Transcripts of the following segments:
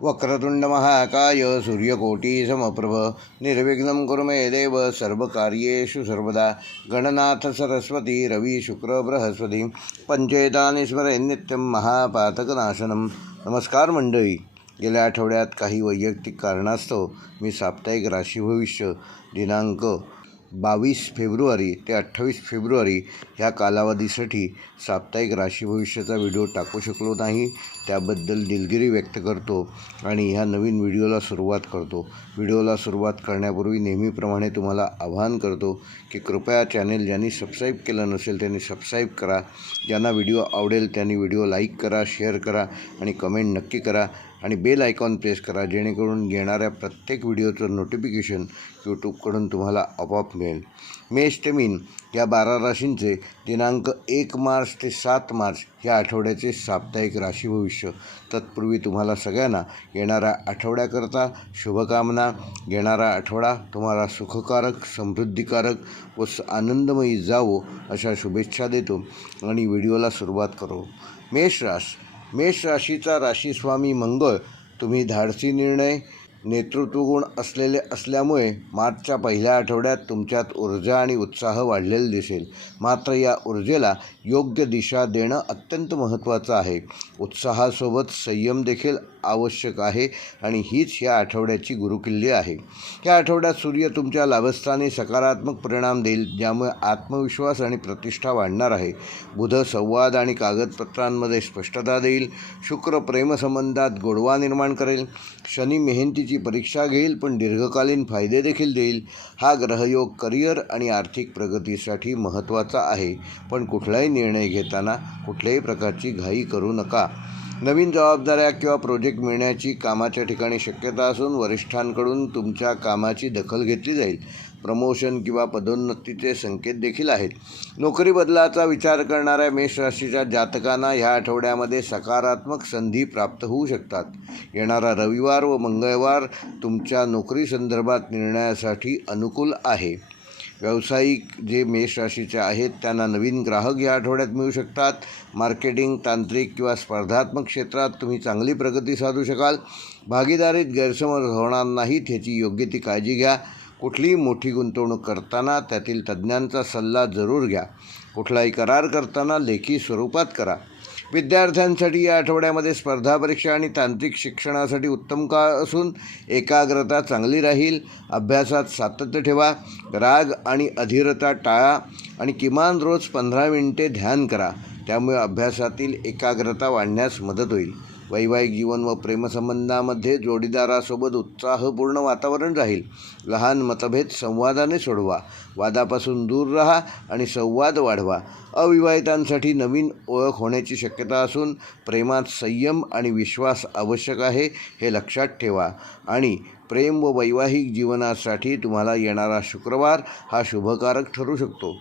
वक्रतुंड महाकाय सूर्यकोटी समप्रभ निर्विघ्नं कुरु मे देव सर्वकार्येषु सर्वदा गणनाथ सरस्वती रवि शुक्र बृहस्पती पंचेतानि स्मरेन्नित्यं महापातकनाशनं। नमस्कार मंडळी, गेल्या आठवड्यात काही वैयक्तिक कारणास्तव मी साप्ताहिक राशी भविष्य दिनांक 22 फेब्रुवारी ते 28 फेब्रुवारी ह्या कालावधीसाठी साप्ताहिक राशी भविष्याचा व्हिडिओ टाकू शकलो नाही, त्याबद्दल दिलगिरी व्यक्त करतो आणि ह्या नवीन व्हिडिओला सुरुवात करतो। व्हिडिओला सुरुवात करण्यापूर्वी नेहमीप्रमाणे तुम्हाला आवाहन करतो की कृपया चॅनेल ज्यांनी सबस्क्राईब केलं नसेल त्यांनी सबस्क्राईब करा, ज्यांना व्हिडिओ आवडेल त्यांनी व्हिडिओ लाईक करा, शेअर करा आणि कमेंट नक्की करा आणि बेल आयकॉन प्रेस करा, जेणेकरून येणाऱ्या प्रत्येक व्हिडिओचं नोटिफिकेशन यूट्यूबकडून तुम्हाला आपोआप मिळेल। मेष ते मीन या 12 राशींचे दिनांक 1 मार्च ते 7 मार्च या आठवड्याचे साप्ताहिक राशी भविष्य। तत्पूर्वी तुम्हाला सगळ्यांना येणाऱ्या आठवड्याकरता शुभकामना। येणारा आठवडा तुम्हाला सुखकारक, समृद्धिकारक व आनंदमयी जावो अशा शुभेच्छा देतो आणि व्हिडिओला सुरुवात करू। मेष राशीचा राशीस्वामी मंगळ तुम्ही धाडसी निर्णय, नेतृत्वगुण असलेले असल्यामुळे मार्चच्या पहिल्या आठवड्यात तुमच्यात ऊर्जा आणि उत्साह वाढलेला दिसेल। मात्र या ऊर्जेला योग्य दिशा देणं अत्यंत महत्त्वाचं आहे। उत्साहासोबत संयम देखील आवश्यक आहे आणि हीच या आठवड्याची गुरुकिल्ली आहे। या आठवड्यात सूर्य तुमच्या लाभस्थानी सकारात्मक परिणाम देईल, ज्यामुळे आत्मविश्वास आणि प्रतिष्ठा वाढणार आहे। बुध संवाद आणि कागदपत्रांमध्ये स्पष्टता देईल। शुक्र प्रेमसंबंधात गोडवा निर्माण करेल। शनी मेहनतीची परीक्षा घेईल पण दीर्घकालीन फायदे देखील देईल। हा ग्रहयोग करिअर आणि आर्थिक प्रगतीसाठी महत्त्वाचा आहे, पण कुठलाही निर्णय घेताना कुठल्याही प्रकारची घाई करू नका। नवीन जबाबदाऱ्या किंवा प्रोजेक्ट मिळण्याची कामाच्या ठिकाणी शक्यता असून वरिष्ठांकडून तुमच्या कामाची दखल घेतली जाईल। प्रमोशन किंवा पदोन्नतीचे संकेत देखील आहेत। नोकरी बदलाचा विचार करणाऱ्या मेष राशीच्या जातकांना ह्या आठवड्यामध्ये सकारात्मक संधी प्राप्त होऊ शकतात। येणारा रविवार व मंगळवार तुमच्या नोकरी संदर्भात निर्णयासाठी अनुकूल आहे। व्यावसायिक जे मेष राशीचे आहेत त्यांना नवीन ग्राहक या आठवड्यात मिळू शकतात। मार्केटिंग, तांत्रिक किंवा स्पर्धात्मक क्षेत्रात तुम्ही चांगली प्रगती साधू शकाल। भागीदारीत गैरसमज होणार नाहीत ह्याची योग्य ती काळजी घ्या। कुठलीही मोठी गुंतवणूक करताना त्यातील तज्ज्ञांचा सल्ला जरूर घ्या। कुठलाही करार करताना लेखी स्वरूपात करा। विद्यार्थ्यांसाठी या आठवड्यामध्ये स्पर्धा परीक्षा आणि तांत्रिक शिक्षणासाठी उत्तम काळ असून एकाग्रता चांगली राहील। अभ्यासात सातत्य ठेवा। राग आणि अधीरता टाळा आणि किमान रोज 15 मिनिटे ध्यान करा, त्यामुळे अभ्यासातील एकाग्रता वाढण्यास मदत होईल। वैवाहिक जीवन व प्रेमसंबंधामध्ये जोडीदारासोबत उत्साहपूर्ण वातावरण राहील। लहान मतभेद संवादाने सोडवा। वादापासून दूर राहा आणि संवाद वाढवा। अविवाहितांसाठी नवीन ओळख होण्याची शक्यता असून प्रेमात संयम आणि विश्वास आवश्यक आहे, हे लक्षात ठेवा। आणि प्रेम व वैवाहिक जीवनासाठी तुम्हाला येणारा शुक्रवार हा शुभकारक ठरू शकतो।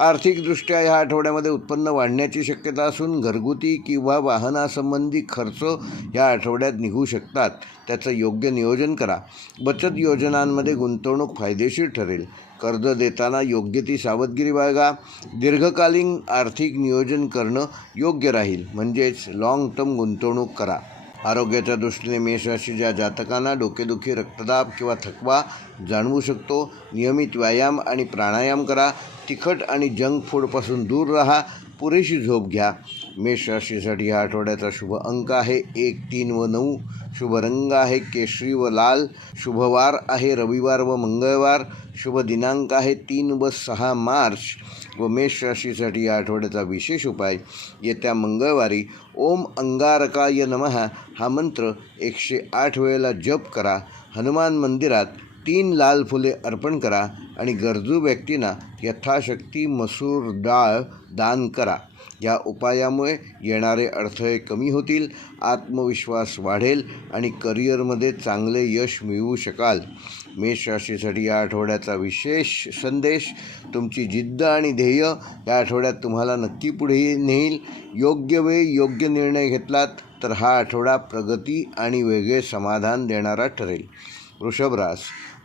आर्थिकदृष्ट्या ह्या आठवड्यामध्ये उत्पन्न वाढण्याची शक्यता असून घरगुती किंवा वाहनासंबंधी खर्च ह्या आठवड्यात निघू शकतात, त्याचं योग्य नियोजन करा। बचत योजनांमध्ये गुंतवणूक फायदेशीर ठरेल। कर्ज देताना योग्य ती सावधगिरी बाळगा। दीर्घकालीन आर्थिक नियोजन करणं योग्य राहील, म्हणजेच लाँग टर्म गुंतवणूक करा। आरोग्याच्या दृष्टीने मेष राशीच्या जातकांना डोकेदुखी, रक्तदाब किंवा थकवा जाणवू शकतो। नियमित व्यायाम आणि प्राणायाम करा। तिखट आणि जंक फूडपासून दूर राहा। पुरेशी झोप घ्या। मेष राशीसाठी ह्या आठवड्याचा शुभ अंक आहे 1, 3 व 9। शुभ रंग आहे केशरी व लाल। शुभवार आहे रविवार व मंगळवार। शुभ दिनांक आहे 3 व 6 मार्च। व मेष राशीसाठी या आठवड्याचा विशेष उपाय, येत्या मंगळवारी ओम अंगारकाय नमः हा मंत्र 108 वेळेला जप करा। हनुमान मंदिरात 3 लाल फुले अर्पण करा आणि गरजू व्यक्तींना यथाशक्ती मसूर डाळ दान करा। या उपायामुळे येणारे अडथळे कमी होतील, आत्मविश्वास वाढेल आणि करिअरमध्ये चांगले यश मिळवू शकाल। मेष राशीसाठी या आठवड्याचा विशेष संदेश, तुमची जिद्द आणि ध्येय या आठवड्यात तुम्हाला नक्की पुढे नेईल। योग्य वेळी योग्य निर्णय घेतलात तर हा आठवडा प्रगती आणि वेगळे समाधान देणारा ठरेल। वृषभ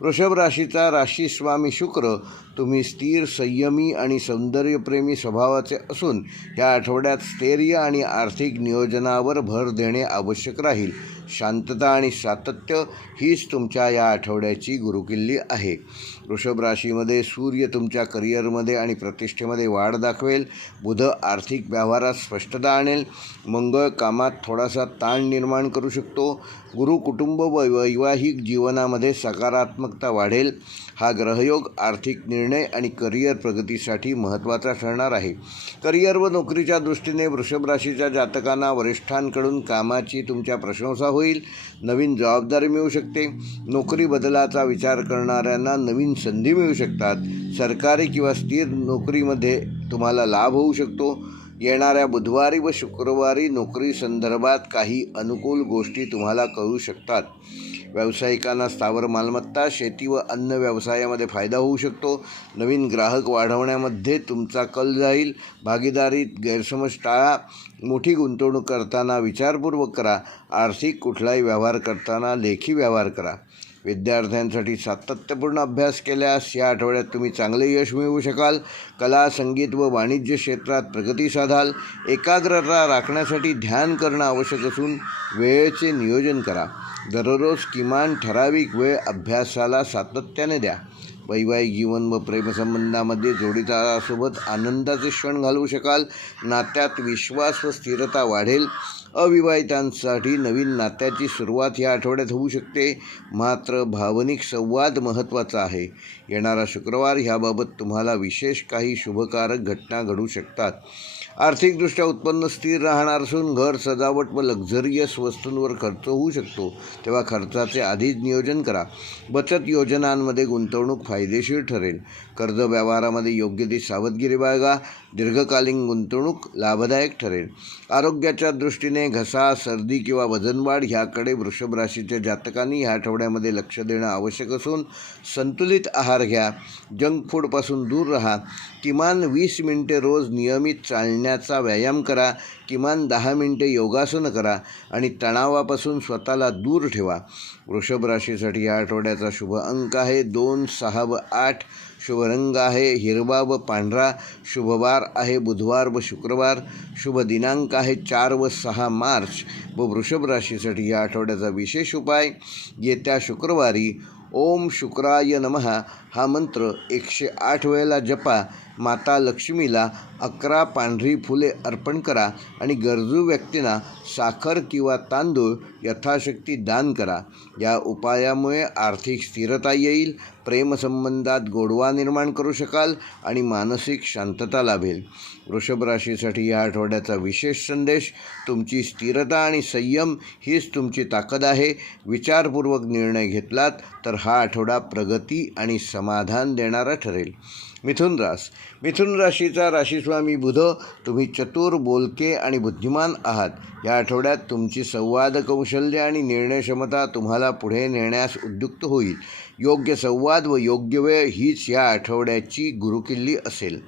वृषभ राशीचा राशीस्वामी शुक्र तुम्ही स्थिर, संयमी आणि सौंदर्यप्रेमी स्वभावाचे असून या आठवड्यात स्थैर्य आणि आर्थिक नियोजनावर भर देणे आवश्यक राहील. शांतता आणि सातत्य हीच तुमच्या या आठवड्याची गुरुकिल्ली आहे. वृषभ राशीमध्ये सूर्य तुमच्या करिअरमध्ये आणि प्रतिष्ठेमध्ये वाढ दाखवेल. बुध आर्थिक व्यवहारात स्पष्टता आणेल. मंगळ कामात थोडासा ताण निर्माण करू शकतो. गुरु कुटुंब व वैवाहिक जीवनामध्ये सकारात्मकता वाढेल. हा ग्रहयोग आर्थिक निर्णय आणि करिअर प्रगतीसाठी महत्त्वाचा ठरणार आहे. करिअर व नोकरीच्या दृष्टीने वृषभ राशीच्या जातकांना वरिष्ठांकडून कामाची तुमच्या प्रशंसा होईल. नवीन जबाबदारी मिळू शकते. नोकरी बदलाचा विचार करणाऱ्यांना नवीन संधी मिळू शकतात. सरकारी किंवा स्थिर नोकरीमध्ये तुम्हाला लाभ होऊ शकतो. येणाऱ्या बुधवारी व शुक्रवारी नोकरी संदर्भात काही अनुकूल गोष्टी तुम्हाला कळू शकतात. व्यावसायिकांना स्थावर मालमत्ता, शेती व अन्न व्यवसायामध्ये फायदा होऊ शकतो. नवीन ग्राहक वाढवण्यामध्ये तुमचा कल जाईल. भागीदारीत गैरसमज टाळा. मोठी गुंतवणूक करताना विचारपूर्वक करा. आर्थिक कुठलाही व्यवहार करताना लेखी व्यवहार करा. विद्यार्थ्यांसाठी सातत्यपूर्ण अभ्यास केल्यास या आठवड्यात तुम्ही चांगले यश मिळवू शकाल. कला, संगीत व वाणिज्य क्षेत्रात प्रगती साधाल. एकाग्रता राखण्यासाठी ध्यान करणं आवश्यक असून वेळेचे नियोजन करा. दररोज किमान ठराविक वेळ अभ्यासाला सातत्याने द्या. वैवाहिक जीवन व प्रेमसंबंधामध्ये जोडीदारासोबत आनंदाचे क्षण घालवू शकाल. नात्यात विश्वास व स्थिरता वाढेल. अविवाहितांसाठी नवीन नात्याची सुरुवात या आठवड्यात होऊ शकते. मात्र भावनिक संवाद महत्त्वाचा आहे. येणारा शुक्रवार ह्याबाबत तुम्हाला विशेष काही शुभकारक घटना घडू शकतात. आर्थिकदृष्ट्या उत्पन्न स्थिर राहणार असून घर सजावट व लक्झरियस वस्तूंवर खर्च होऊ शकतो. तेव्हा खर्चाचे आधीच नियोजन करा. बचत योजनांमध्ये गुंतवणूक फायदेशीर ठरेल. कर्ज व्यवहारामध्ये योग्य ती सावधगिरी बाळगा. दीर्घकालीन गुंतवणूक लाभदायक ठरेल. आरोग्याच्या दृष्टीने घसा, सर्दी किंवा वजनवाढ ह्याकडे वृषभ राशीच्या जातकांनी ह्या आठवड्यामध्ये लक्ष देणं आवश्यक असून संतुलित आहार घ्या. जंक फूडपासून दूर राहा. किमान 20 मिनिटे रोज नियमित चालण्याचा व्यायाम करा. किमान 10 मिनिटे योगासन करा आणि तणावापासून स्वतःला दूर ठेवा. वृषभ राशीसाठी या आठवड्याचा शुभ अंक आहे 2, 6 व 8. शुभ रंग आहे हिरवा व पांढरा. शुभ वार आहे बुधवार व शुक्रवार. शुभ दिनांक आहे 4 व 6 मार्च. व वृषभ राशीसाठी या आठवड्याचा विशेष उपाय येत्या शुक्रवारी ओम शुक्राय नमः हा मंत्र 108 वेळेला जपा. माता लक्ष्मीला 11 पांढरी फुले अर्पण करा आणि गरजू व्यक्तींना साखर किंवा तांदूळ यथाशक्ती दान करा. या उपायामुळे आर्थिक स्थिरता येईल. प्रेमसंबंधात गोडवा निर्माण करू शकाल आणि मानसिक शांतता लाभेल. वृषभ राशीसाठी या आठवड्याचा विशेष संदेश तुमची स्थिरता आणि संयम हीच तुमची ताकद आहे. विचारपूर्वक निर्णय घेतलात तर हा आठवडा प्रगती आणि समाधान देणारा ठरेल. मिथुन राशीचा राशीस्वामी बुध तुम्ही चतुर, बोलके आणि बुद्धिमान आहात. या आठवड्यात तुमची संवाद कौशल्य आणि निर्णय क्षमता तुम्हाला पुढे नेण्यास उद्युक्त होईल. योग्य संवाद व योग्य वेळ हीच या आठवड्याची गुरुकिल्ली असेल.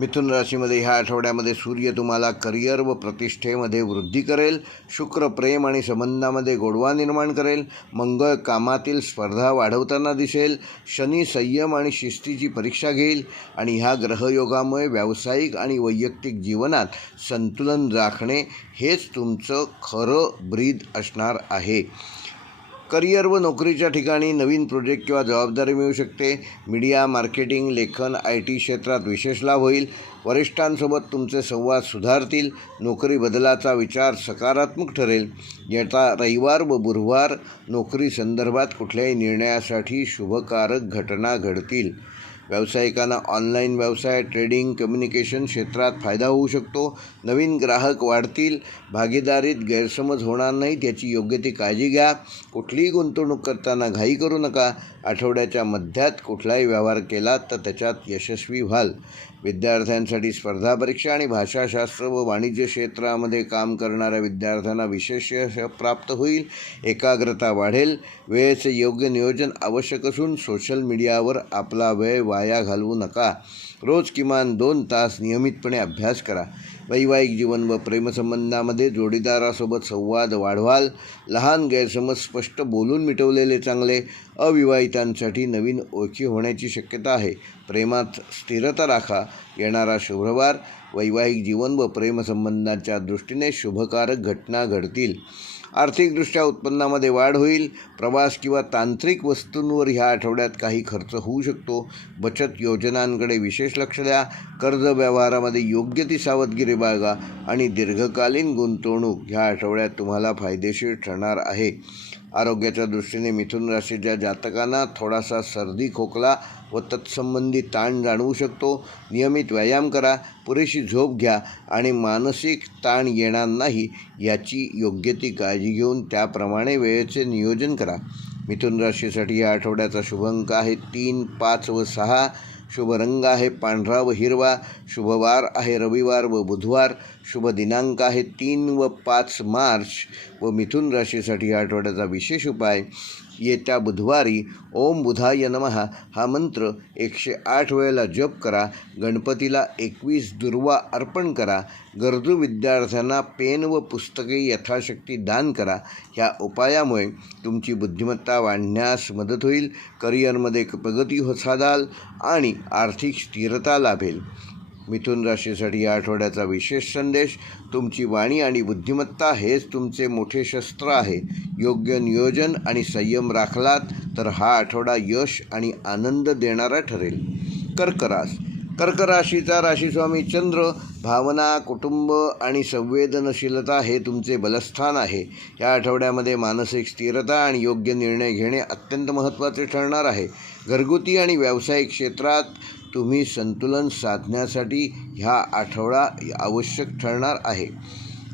मिथुन राशीमध्ये ह्या आठवड्यामध्ये सूर्य तुम्हाला करिअर व प्रतिष्ठेमध्ये वृद्धी करेल. शुक्र प्रेम आणि संबंधामध्ये गोडवा निर्माण करेल. मंगळ कामातील स्पर्धा वाढवताना दिसेल. शनी संयम आणि शिस्तीची परीक्षा घेईल आणि ह्या ग्रहयोगामुळे व्यावसायिक आणि वैयक्तिक जीवनात संतुलन राखणे हेच तुमचं खरं ब्रीद असणार आहे. करिअर व नोकरीच्या ठिकाणी नवीन प्रोजेक्ट किंवा जबाबदारी मिळू शकते. मीडिया, मार्केटिंग, लेखन, IT क्षेत्रात विशेष लाभ होईल. वरिष्ठांसोबत तुमचे संवाद सुधारतील. नोकरी बदलाचा विचार सकारात्मक ठरेल. येता रविवार व गुरुवार नोकरी संदर्भात कुठल्याही निर्णयासाठी शुभकारक घटना घडतील. व्यावसायिकांना ऑनलाईन व्यवसाय, ट्रेडिंग, कम्युनिकेशन क्षेत्रात फायदा होऊ शकतो. नवीन ग्राहक वाढतील. भागीदारीत गैरसमज होणार नाहीत याची योग्य ती काळजी घ्या. कुठलीही गुंतवणूक करताना घाई करू नका. आठवड्याच्या मध्यात कुठलाही व्यवहार केला तर त्याच्यात यशस्वी व्हाल. विद्यार्थ्यांसाठी स्पर्धा परीक्षा आणि भाषाशास्त्र व वाणिज्य क्षेत्रामध्ये काम करणाऱ्या विद्यार्थ्यांना विशेष यश प्राप्त होईल. एकाग्रता वाढेल. वेळेचे योग्य नियोजन आवश्यक असून सोशल मीडियावर आपला वेळ वाया घालवू नका. रोज किमान 2 तास नियमितपणे अभ्यास करा. वैवाहिक जीवन व प्रेमसंबंधामध्ये जोडीदारासोबत संवाद वाढवाल. लहान गैरसमज स्पष्ट बोलून मिटवलेले चांगले. अविवाहितांसाठी नवीन ओळखी होण्याची शक्यता आहे. प्रेमात स्थिरता राखा. येणारा शुक्रवार वैवाहिक जीवन व प्रेमसंबंधाच्या दृष्टीने शुभकारक घटना घडतील. आर्थिकदृष्ट्या उत्पन्नामध्ये वाढ होईल. प्रवास किंवा तांत्रिक वस्तूंवर ह्या आठवड्यात काही खर्च होऊ शकतो. बचत योजनांकडे विशेष लक्ष द्या. कर्ज व्यवहारामध्ये योग्य ती सावधगिरी बाळगा आणि दीर्घकालीन गुंतवणूक ह्या आठवड्यात तुम्हाला फायदेशीर ठरणार आहे. आरोग्याच्या दृष्टीने मिथुन राशीच्या जातकांना थोडासा सर्दी खोकला व तत्संबंधी ताण जाणवू शकतो. नियमित व्यायाम करा. पुरेशी झोप घ्या आणि मानसिक ताण येणार नाही याची योग्य ती काळजी घेऊन त्याप्रमाणे वेळेचे नियोजन करा. मिथुन राशीसाठी या आठवड्याचा शुभ अंक आहे 3, 5 व 6. शुभ रंग आहे पांढरा व हिरवा. शुभवार आहे रविवार व बुधवार. शुभ दिनांक आहे 3 व 5 मार्च. व मिथुन राशीसाठी या आठवड्याचा विशेष उपाय येत्या बुधवारी ओम बुधाय नमः हा मंत्र 108 वेळेला जप करा. गणपतीला 21 दुर्वा अर्पण करा. गरजू विद्यार्थ्यांना पेन व पुस्तके यथाशक्ती दान करा. ह्या उपायामुळे तुमची बुद्धिमत्ता वाढण्यास मदत होईल. करिअरमध्ये प्रगती साधाल आणि आर्थिक स्थिरता लाभेल. मिथुन राशीसाठी या आठवड्याचा विशेष संदेश तुमची वाणी आणि बुद्धिमत्ता हेच तुमचे मोठे शस्त्र आहे. योग्य नियोजन आणि संयम राखलात तर हा आठवडा यश आणि आनंद देणारा ठरेल. कर्क राशीचा राशीस्वामी चंद्र. भावना, कुटुंब आणि संवेदनशीलता हे तुमचे बलस्थान आहे. या आठवड्यामध्ये मानसिक स्थिरता आणि योग्य निर्णय घेणे अत्यंत महत्त्वाचे ठरणार आहे. घरगुती आणि व्यावसायिक क्षेत्रात तुम्ही संतुलन साधण्यासाठी ह्या आठवडा आवश्यक ठरणार आहे.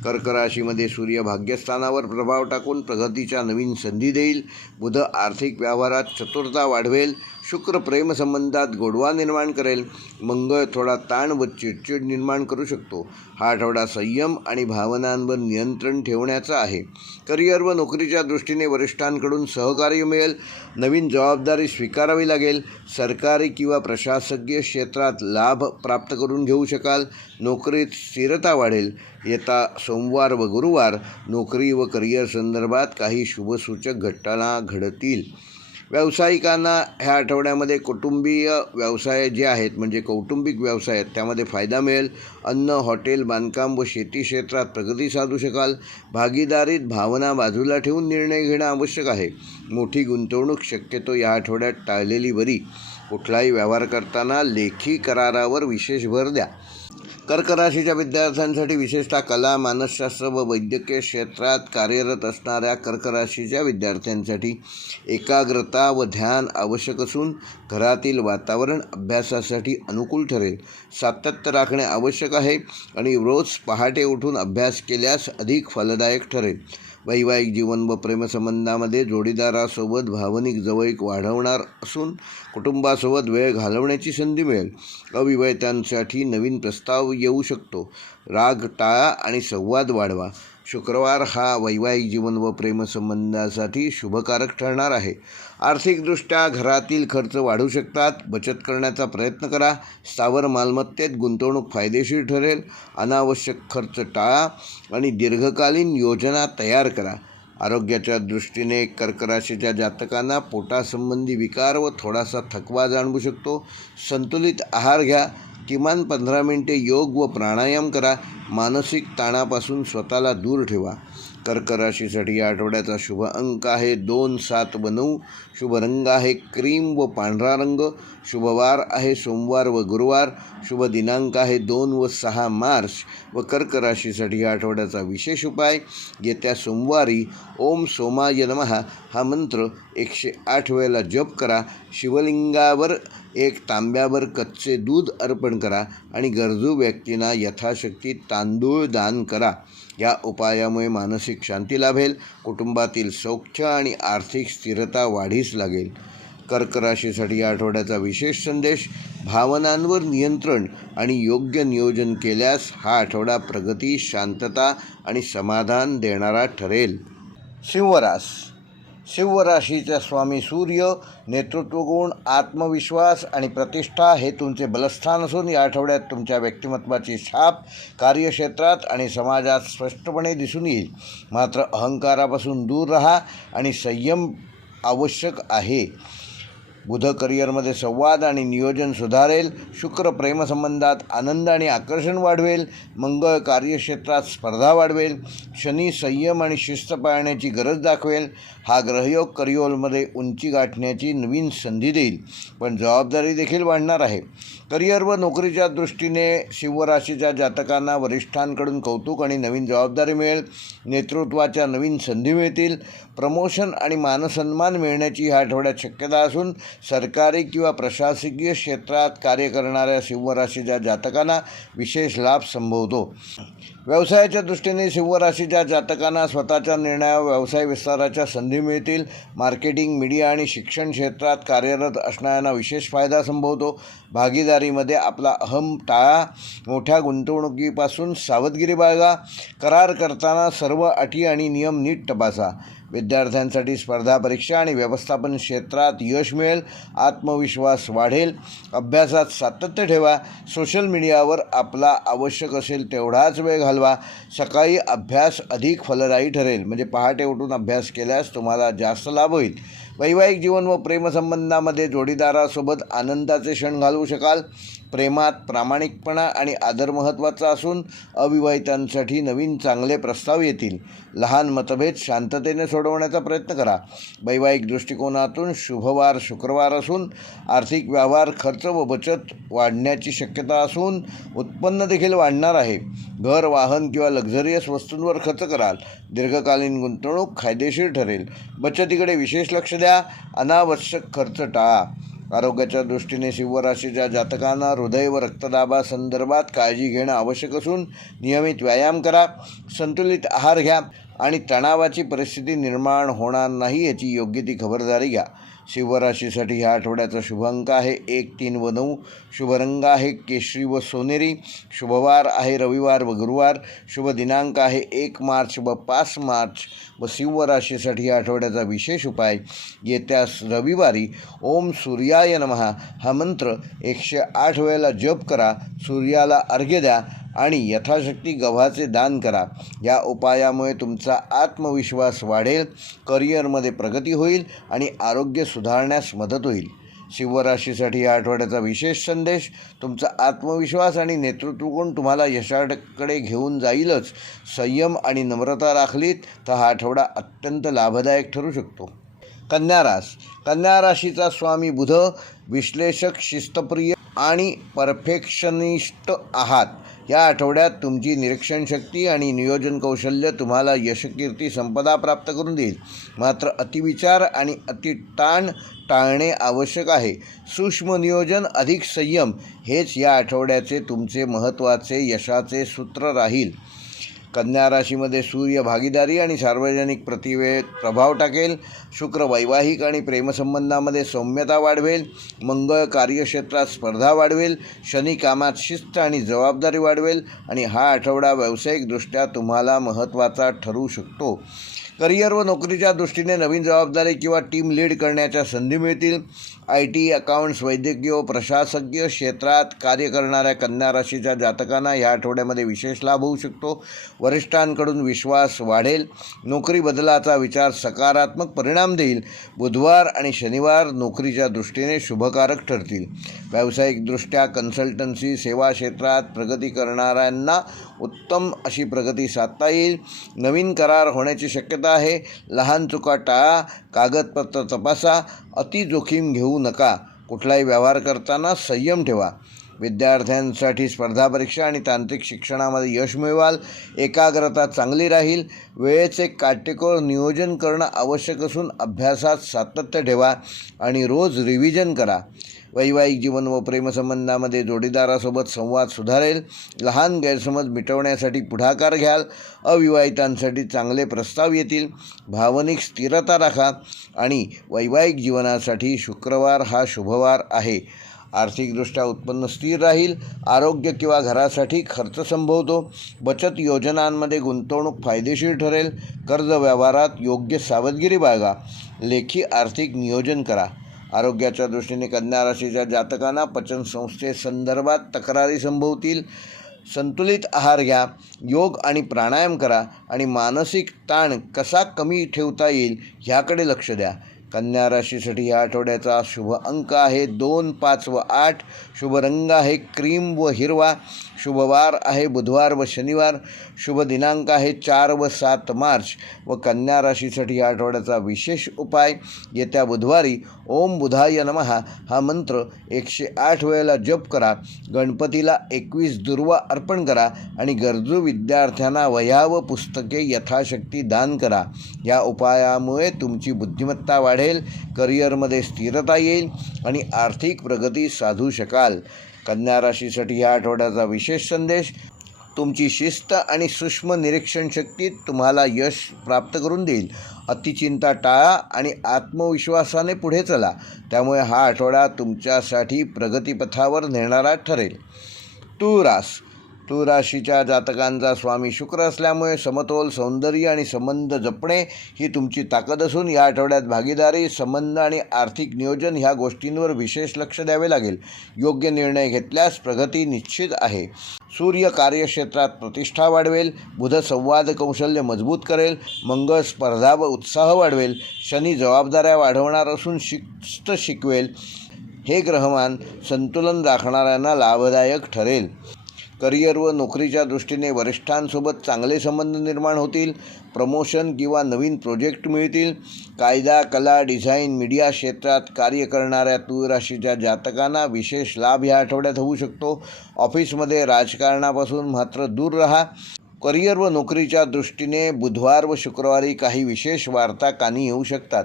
कर्क राशीमध्ये सूर्य भाग्यस्थानावर प्रभाव टाकून प्रगतीच्या नवीन संधी देईल. बुध आर्थिक व्यवहारात चतुरता वाढवेल. शुक्र प्रेमसंबंधात गोडवा निर्माण करेल. मंगळ थोडा ताण व चिडचिड निर्माण करू शकतो. हा आठवडा संयम आणि भावनांवर नियंत्रण ठेवण्याचा आहे. करिअर व नोकरीच्या दृष्टीने वरिष्ठांकडून सहकार्य मिळेल. नवीन जबाबदारी स्वीकारावी लागेल. सरकारी किंवा प्रशासकीय क्षेत्रात लाभ प्राप्त करून घेऊ शकाल. नोकरीत स्थिरता वाढेल. येता सोमवार व गुरुवार नोकरी व करिअर संदर्भात काही शुभसूचक घटना घडतील. व्यावसायिकांना ह्या आठवड्यामध्ये कुटुंबीय व्यवसाय जे आहेत म्हणजे कौटुंबिक व्यवसाय आहेत त्यामध्ये फायदा मिळेल. अन्न, हॉटेल, बांधकाम व शेती क्षेत्रात प्रगती साधू शकाल. भागीदारीत भावना बाजूला ठेवून निर्णय घेणं आवश्यक आहे. मोठी गुंतवणूक शक्यतो या आठवड्यात टाळलेली बरी. कुठलाही व्यवहार करताना लेखी करारावर विशेष भर द्या. कर्क राशीच्या विद्यार्थ्यांसाठी विशेषतः कला, मानसशास्त्र व वैद्यकीय क्षेत्रात कार्यरत असणाऱ्या कर्क राशीच्या विद्यार्थ्यांसाठी एकाग्रता व ध्यान आवश्यक असून घरातील वातावरण अभ्यासासाठी अनुकूल ठरेल. सातत्य राखणे आवश्यक आहे आणि रोज पहाटे उठून अभ्यास केल्यास अधिक फलदायक ठरेल. वैवाहिक जीवन व प्रेमसंबंधामध्ये जोडीदारासोबत भावनिक जवळीक वाढवणार असून कुटुंबासोबत वेळ घालवण्याची संधी मिळेल. अविवाहितांसाठी नवीन प्रस्ताव येऊ शकतो. राग टाळा आणि संवाद वाढवा. शुक्रवार हा वैवाहिक जीवन व प्रेमसंबंधासाठी शुभकारक ठरणार आहे. आर्थिकदृष्ट्या घरातील खर्च वाढू शकतात. बचत करण्याचा प्रयत्न करा. स्थावर मालमत्तेत गुंतवणूक फायदेशीर ठरेल. अनावश्यक खर्च टाळा आणि दीर्घकालीन योजना तयार करा. आरोग्याच्या दृष्टीने कर्क राशीच्या जातकांना पोटासंबंधी विकार व थोडासा थकवा जाणवू शकतो. संतुलित आहार घ्या. किमान 15 मिनिटे योग व प्राणायाम करा. मानसिक ताणापासून स्वतःला दूर ठेवा. कर्क राशीसाठी या आठवड्याचा शुभ अंक आहे 2, 7 व 9. शुभ रंग आहे क्रीम व पांढरा रंग. शुभवार आहे सोमवार व गुरुवार. शुभ दिनांक आहे 2 व 6 मार्च. व कर्क राशीसाठी या आठवड्याचा विशेष उपाय येत्या सोमवारी ओम सोमाय नमः हा मंत्र 108 वेळेला जप करा. शिवलिंगावर 1 तांब्यावर कच्चे दूध अर्पण करा आणि गरजू व्यक्तींना यथाशक्ती तांदूळ दान करा. या उपायामुळे मानसिक शांती लाभेल. कुटुंबातील सौख्य आणि आर्थिक स्थिरता वाढीस लागेल. कर्क राशीसाठी या आठवड्याचा विशेष संदेश भावनांवर नियंत्रण आणि योग्य नियोजन केल्यास हा आठवडा प्रगती, शांतता आणि समाधान देणारा ठरेल. सिंह राशीचा स्वामी सूर्य नेतृत्वगुण, आत्मविश्वास आणि प्रतिष्ठा हे तुमचे बलस्थान असून या आठवड्यात तुमच्या व्यक्तिमत्वाची छाप कार्यक्षेत्रात आणि समाजात स्पष्टपणे दिसून येईल. मात्र अहंकारापासून दूर राहा आणि संयम आवश्यक आहे. बुध करिअरमध्ये संवाद आणि नियोजन सुधारेल. शुक्र प्रेमसंबंधात आनंद आणि आकर्षण वाढवेल. मंगळ कार्यक्षेत्रात स्पर्धा वाढवेल. शनी संयम आणि शिस्त पाळण्याची गरज दाखवेल. हा ग्रहयोग करिअरमध्ये उंची गाठण्याची नवीन संधी देईल, पण जबाबदारी देखील वाढणार आहे. करिअर व नोकरीच्या दृष्टीने सिंह राशीच्या जातकांना वरिष्ठांकडून कौतुक आणि नवीन जबाबदारी मिळेल. नेतृत्वाच्या नवीन संधी मिळतील. प्रमोशन आणि मानसन्मान मिळण्याची ह्या आठवड्यात शक्यता असून सरकारी किंवा प्रशासकीय क्षेत्रात कार्य करणाऱ्या सिंह राशीच्या जातकांना विशेष लाभ संभवतो. व्यवसायाच्या दृष्टीने सिंह राशीच्या जातकांना स्वतःच्या निर्णयावर व्यवसाय विस्ताराच्या संधी मिळतील. मार्केटिंग, मीडिया आणि शिक्षण क्षेत्रात कार्यरत असणाऱ्यांना विशेष फायदा संभवतो. भागीदारीमध्ये आपला अहम टाळा. मोठ्या गुंतवणुकीपासून सावधगिरी बाळगा. करार करताना सर्व अटी आणि नियम नीट तपासा. विद्यार्थ्यांसाठी स्पर्धा परीक्षा आणि व्यवस्थापन क्षेत्रात यश मिळेल. आत्मविश्वास वाढेल. अभ्यासात सातत्य ठेवा. सोशल मीडियावर आपला आवश्यक असेल तेवढाच वेळ घालवा. सकाळी अभ्यास अधिक फलदायी ठरेल, म्हणजे पहाटे उठून अभ्यास केल्यास तुम्हाला जास्त लाभ होईल. वैवाहिक जीवन व प्रेमसंबंधामध्ये जोडीदारासोबत आनंदाचे क्षण घालवू शकाल. प्रेमात प्रामाणिकपणा आणि आदर महत्त्वाचा असून अविवाहितांसाठी नवीन चांगले प्रस्ताव येतील. लहान मतभेद शांततेने सोडवण्याचा प्रयत्न करा. वैवाहिक दृष्टिकोनातून शुभवार शुक्रवार असून आर्थिक व्यवहार, खर्च व बचत वाढण्याची शक्यता असून उत्पन्न देखील वाढणार आहे. घर, वाहन किंवा लक्झरियस वस्तूंवर खर्च कराल. दीर्घकालीन गुंतवणूक फायदेशीर ठरेल. बचतीकडे विशेष लक्ष द्या. अनावश्यक खर्च टाळा. आरोग्याच्या दृष्टीने सिंह राशीच्या जातकांना हृदय व रक्तदाबासंदर्भात काळजी घेणं आवश्यक असून नियमित व्यायाम करा. संतुलित आहार घ्या आणि तणावाची परिस्थिती निर्माण होणार नाही याची योग्य ती खबरदारी घ्या. सिंह राशीसाठी ह्या आठवड्याचा शुभ अंक आहे 1, 3 व 9. शुभ रंग आहे केशरी व सोनेरी. शुभवार आहे रविवार व गुरुवार. शुभ दिनांक आहे 1 मार्च व 5 मार्च. व सिंह राशीसाठी या आठवड्याचा विशेष उपाय, येत्या रविवारी ओम सूर्याय नमः हा मंत्र 108 वेळेला जप करा. सूर्याला अर्घ्य द्या आणि यथाशक्ती गव्हाचे दान करा. या उपायामुळे तुमचा आत्मविश्वास वाढेल, करिअरमध्ये प्रगती होईल आणि आरोग्य सुधारण्यास मदत होईल. सिंह राशीसाठी या आठवड्याचा विशेष संदेश, तुमचा आत्मविश्वास आणि नेतृत्वगुण तुम्हाला यशाकडे घेऊन जाईलच. संयम आणि नम्रता राखलीत तर हा आठवडा अत्यंत लाभदायक ठरू शकतो. कन्या राशीचा स्वामी बुध विश्लेषक, शिस्तप्रिय आणि परफेक्शनिस्ट आहात. या आठवड्यात तुमची निरीक्षण शक्ती आणि नियोजन कौशल्य तुम्हाला यशकीर्ती संपदा प्राप्त करून देईल. मात्र अतिविचार आणि अतिताण टाळणे आवश्यक आहे. सूक्ष्म नियोजन, अधिक संयम हेच या आठवड्याचे तुमचे महत्त्वाचे यशाचे सूत्र राहील. कन्या राशीमध्ये सूर्य भागीदारी आणि सार्वजनिक प्रतिमेत प्रभाव टाकेल. शुक्र वैवाहिक आणि प्रेमसंबंधामध्ये सौम्यता वाढवेल. मंगळ कार्यक्षेत्रात स्पर्धा वाढवेल. शनी कामात शिस्त आणि जबाबदारी वाढवेल आणि हा आठवडा व्यावसायिकदृष्ट्या तुम्हाला महत्त्वाचा ठरू शकतो. करिअर व नोकरीच्या दृष्टीने नवीन जबाबदारी किंवा टीम लीड करण्याच्या संधी मिळतील. IT, अकाउंट्स, वैद्यकीय व प्रशासकीय क्षेत्रात कार्य करणाऱ्या कन्या राशीच्या जातकांना या आठवड्यामध्ये विशेष लाभ होऊ शकतो. वरिष्ठांकडून विश्वास वाढेल. नोकरी बदलाचा विचार सकारात्मक परिणाम देईल. बुधवार आणि शनिवार नोकरीच्या दृष्टीने शुभकारक ठरतील. व्यावसायिकदृष्ट्या कन्सल्टन्सी सेवा क्षेत्रात प्रगती करणाऱ्यांना उत्तम अशी प्रगती साधता येईल. नवीन करार होण्याची शक्यता आहे. लहान चुका टाळा. कागदपत्र तपासा. अति जोखीम घेऊ नका. कुठलाही व्यवहार करताना संयम ठेवा. विद्यार्थ्यांसाठी स्पर्धा परीक्षा आणि तांत्रिक शिक्षणामध्ये यश मिळवाल. एकाग्रता चांगली राहील. वेळेचे काटेकोर नियोजन करणं आवश्यक असून अभ्यासात सातत्य ठेवा आणि रोज रिव्हिजन करा. वैवाहिक जीवन व प्रेमसंबंधामध्ये जोडीदारासोबत संवाद सुधारेल. लहान गैरसमज मिटवण्यासाठी पुढाकार घ्याल. अविवाहितांसाठी चांगले प्रस्ताव येतील. भावनिक स्थिरता राखा आणि वैवाहिक जीवनासाठी शुक्रवार हा शुभवार आहे. आर्थिकदृष्ट्या उत्पन्न स्थिर राहील. आरोग्य किंवा घरासाठी खर्च संभवतो. बचत योजनांमध्ये गुंतवणूक फायदेशीर ठरेल. कर्ज व्यवहारात योग्य सावधगिरी बाळगा. लेखी आर्थिक नियोजन करा. आरोग्याच्या दृष्टीने कन्या राशीच्या जातकांना पचनसंस्थेसंदर्भात तक्रारी संभवतील. संतुलित आहार घ्या, योग आणि प्राणायाम करा आणि मानसिक ताण कसा कमी ठेवता येईल ह्याकडे लक्ष द्या. कन्या राशीसाठी या आठवड्याचा शुभ अंक आहे 2, 5 व 8. शुभ रंग आहे क्रीम व हिरवा. शुभ वार आहे बुधवार व शनिवार. शुभ दिनांक आहे 4 व 7 मार्च. व कन्या राशीसाठी या आठवड्याचा विशेष उपाय येत्या बुधवारी ओम बुधाय नमः हा मंत्र 108 वेळेला जप करा. गणपतीला 21 दुर्वा अर्पण करा आणि गरजू विद्यार्थ्यांना वह्या व पुस्तके यथाशक्ती दान करा. या उपायामुळे तुमची बुद्धिमत्ता वाढेल, करिअरमध्ये स्थिरता येईल आणि आर्थिक प्रगती साधू शकाल. कन्या राशीसाठी या आठवड्याचा विशेष संदेश: तुमची शिस्त आणि सूक्ष्म निरीक्षण शक्ती तुम्हाला यश प्राप्त करून देईल. अतिचिंता टाळा आणि आत्मविश्वासाने पुढे चला. त्यामुळे हा आठवडा तुमच्यासाठी प्रगतीपथावर नेणारा ठरेल. तूळ राशीच्या जातकांचा स्वामी शुक्र असल्यामुळे समतोल, सौंदर्य आणि संबंध जपणे ही तुमची ताकद असून या आठवड्यात भागीदारी, संबंध आणि आर्थिक नियोजन ह्या गोष्टींवर विशेष लक्ष द्यावे लागेल. योग्य निर्णय घेतल्यास प्रगती निश्चित आहे. सूर्य कार्यक्षेत्रात प्रतिष्ठा वाढवेल. बुध संवाद कौशल्य मजबूत करेल. मंगळ स्पर्धा व उत्साह वाढवेल. शनी जबाबदाऱ्या वाढवणार असून शिस्त शिकवेल. हे ग्रहमान संतुलन राखणाऱ्यांना लाभदायक ठरेल. करिअर व नोकरीच्या दृष्टीने वरिष्ठांसोबत चांगले संबंध निर्माण होतील. प्रमोशन किंवा नवीन प्रोजेक्ट मिळतील. कायदा, कला, डिझाईन, मीडिया क्षेत्रात कार्य करणाऱ्या तूळ राशीच्या जातकांना विशेष लाभ या आठवड्यात होऊ शकतो. ऑफिसमध्ये राजकारणापासून मात्र दूर राहा. करिअर व नोकरीच्या दृष्टीने बुधवार व शुक्रवारी काही विशेष वार्ता कानी येऊ शकतात.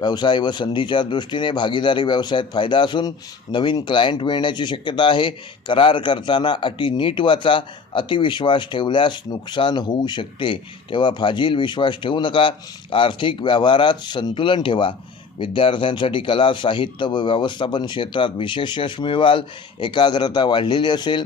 व्यवसाय व संधीच्या दृष्टीने भागीदारी व्यवसायात फायदा असून नवीन क्लायंट मिळण्याची शक्यता आहे. करार करताना अटी नीट वाचा. अतिविश्वास ठेवल्यास नुकसान होऊ शकते, तेव्हा फाजील विश्वास ठेवू नका. आर्थिक व्यवहारात संतुलन ठेवा. विद्यार्थ्यांसाठी कला, साहित्य व व्यवस्थापन क्षेत्रात विशेष यश मिळवाल. एकाग्रता वाढलेली असेल.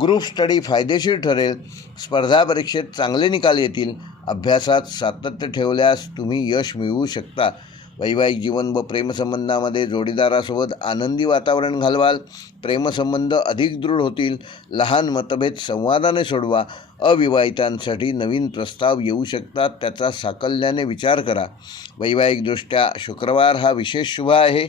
ग्रुप स्टडी फायदेशीर ठरेल. स्पर्धा परीक्षेत चांगले निकाल येतील. अभ्यासात सातत्य ठेवल्यास तुम्ही यश मिळवू शकता. वैवाहिक जीवन व प्रेमसंबंधामध्ये जोडीदारासोबत आनंदी वातावरण घालवाल. प्रेमसंबंध अधिक दृढ होतील. लहान मतभेद संवादाने सोडवा. अविवाहितांसाठी नवीन प्रस्ताव येऊ शकतात, त्याचा साकल्याने विचार करा. वैवाहिकदृष्ट्या शुक्रवार हा विशेष शुभ आहे.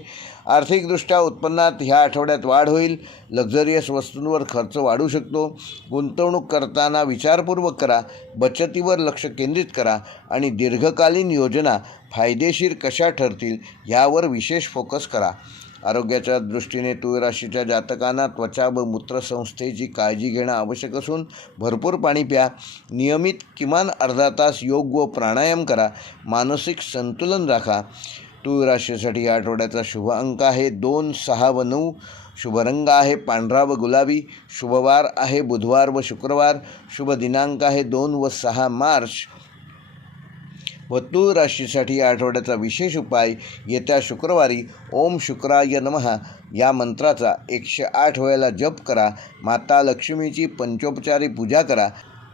आर्थिकदृष्ट्या उत्पन्नात ह्या आठवड्यात वाढ होईल. लक्झरियस वस्तूंवर खर्च वाढू शकतो. गुंतवणूक करताना विचारपूर्वक करा. बचतीवर लक्ष केंद्रित करा आणि दीर्घकालीन योजना फायदेशीर कशा ठरतील यावर विशेष फोकस करा. आरोग्याच्या दृष्टीने तूळ राशीच्या जातकांना त्वचा व मूत्रसंस्थेची काळजी घेणं आवश्यक असून भरपूर पाणी प्या. नियमित किमान अर्धा तास योग व प्राणायाम करा. मानसिक संतुलन राखा. तूळ राशीसाठी या आठवड्याचा शुभ अंक आहे 2, 6 व 9. शुभ रंग आहे पांढरा व गुलाबी. शुभवार आहे बुधवार व शुक्रवार. शुभ दिनांक आहे 2 व 6 मार्च. व तूळ राशीसाठी या आठवड्याचा विशेष उपाय येत्या शुक्रवारी ओम शुक्राय नमः या मंत्राचा 108 वेळेला जप करा. माता लक्ष्मीची पंचोपचारी पूजा करा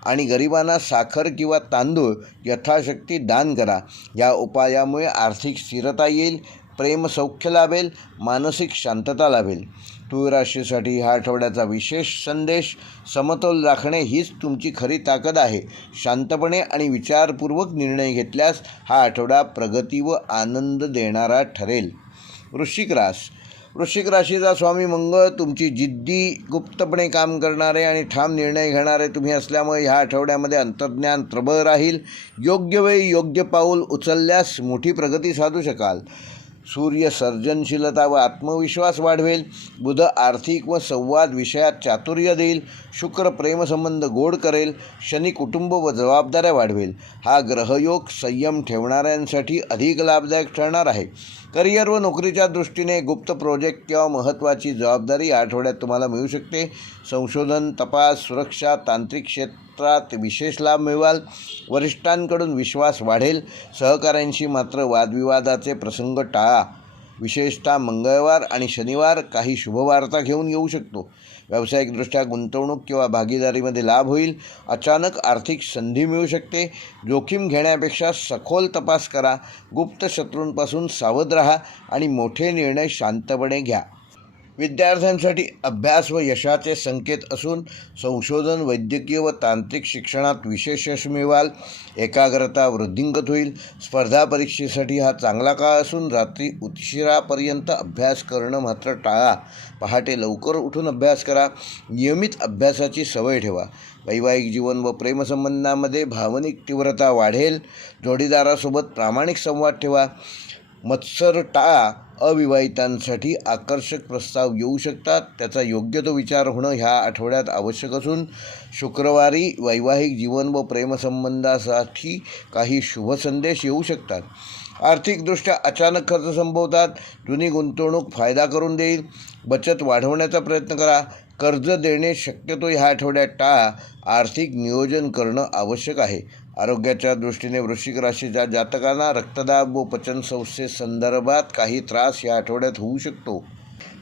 आणि गरिबांना साखर किंवा तांदूळ यथाशक्ती दान करा. या उपायामुळे आर्थिक स्थिरता येईल. प्रेमसौख्य लाभेल. मानसिक शांतता लाभेल. तूळ राशीसाठी ह्या आठवड्याचा विशेष संदेश: समतोल राखणे हीच तुमची खरी ताकद आहे. शांतपणे आणि विचारपूर्वक निर्णय घेतल्यास हा आठवडा प्रगती व आनंद देणारा ठरेल. वृश्चिक राशीचा स्वामी मंगळ तुमची जिद्दी, गुप्तपणे काम करणारे आणि ठाम निर्णय घेणारे तुम्ही असल्यामुळे ह्या आठवड्यामध्ये अंतर्ज्ञान प्रबळ राहील. योग्य वेळी योग्य पाऊल उचलल्यास मोठी प्रगती साधू शकाल. सूर्य सर्जनशीलता व आत्मविश्वास वाढवेल. बुध आर्थिक व संवाद विषयात चातुर्य देईल. शुक्र प्रेमसंबंध गोड करेल. शनी कुटुंब व जबाबदाऱ्या वाढवेल. हा ग्रहयोग संयम ठेवणाऱ्यांसाठी अधिक लाभदायक ठरणार आहे. करिअर व नोकरीच्या दृष्टीने गुप्त प्रोजेक्ट किंवा महत्त्वाची जबाबदारी या आठवड्यात तुम्हाला मिळू शकते. संशोधन, तपास, सुरक्षा, तांत्रिक क्षेत्रात विशेष लाभ मिळवाल. वरिष्ठांकडून विश्वास वाढेल. सहकाऱ्यांशी मात्र वादविवादाचे प्रसंग टाळा. विशेषतः मंगळवार आणि शनिवार काही शुभवार्ता घेऊन येऊ शकतो. व्यावसायिकदृष्ट्या गुंतवणूक किंवा भागीदारीमध्ये लाभ होईल. अचानक आर्थिक संधी मिळू शकते. जोखीम घेण्यापेक्षा सखोल तपास करा. गुप्त शत्रूंपासून सावध राहा आणि मोठे निर्णय शांतपणे घ्या. विद्यार्थ्यांसाठी अभ्यास व यशाचे संकेत असून संशोधन, वैद्यकीय व तांत्रिक शिक्षणात विशेष यश मिळवाल. एकाग्रता वृद्धिंगत होईल. स्पर्धा परीक्षेसाठी हा चांगला काळ असून रात्री उशिरापर्यंत अभ्यास करणं मात्र टाळा. पहाटे लवकर उठून अभ्यास करा. नियमित अभ्यासाची सवय ठेवा. वैवाहिक जीवन व प्रेमसंबंधामध्ये भावनिक तीव्रता वाढेल. जोडीदारासोबत प्रामाणिक संवाद ठेवा. मत्सर टाळा. अविवाहितांसाठी आकर्षक प्रस्ताव येऊ शकतात. त्याचा योग्य तो विचार होणं ह्या आठवड्यात आवश्यक असून शुक्रवारी वैवाहिक जीवन व प्रेमसंबंधासाठी काही शुभ संदेश येऊ शकतात. आर्थिकदृष्ट्या अचानक खर्च संभवतात. जुनी गुंतवणूक फायदा करून देईल. बचत वाढवण्याचा प्रयत्न करा. कर्ज देणे शक्यतो ह्या आठवड्यात टाळा. आर्थिक नियोजन करणं आवश्यक आहे. आरोग्याच्या दृष्टीने वृश्चिक राशीच्या जातकांना रक्तदाब व पचनसंस्थेसंदर्भात काही त्रास या आठवड्यात होऊ शकतो.